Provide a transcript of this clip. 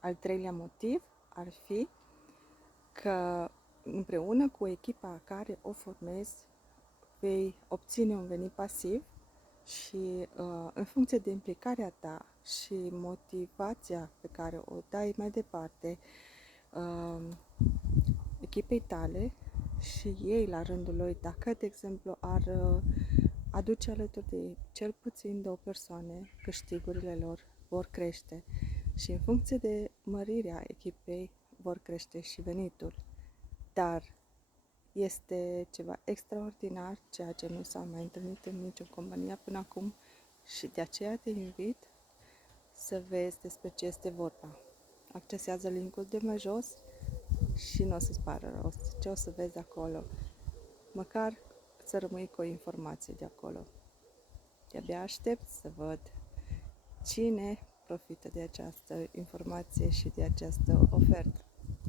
Al treilea motiv ar fi că împreună cu echipa care o formezi vei obține un venit pasiv și în funcție de implicarea ta și motivația pe care o dai mai departe echipei tale și ei la rândul lor, dacă de exemplu ar aduce alături de ei cel puțin 2 persoane, câștigurile lor vor crește și în funcție de mărirea echipei vor crește și venitul. Dar este ceva extraordinar, ceea ce nu s-a mai întâlnit în nicio companie până acum și de aceea te invit să vezi despre ce este vorba. Accesează linkul de mai jos și nu o să-ți pară rost ce o să vezi acolo. Măcar să rămâi cu o informație de acolo. De-abia aștept să văd cine profită de această informație și de această ofertă.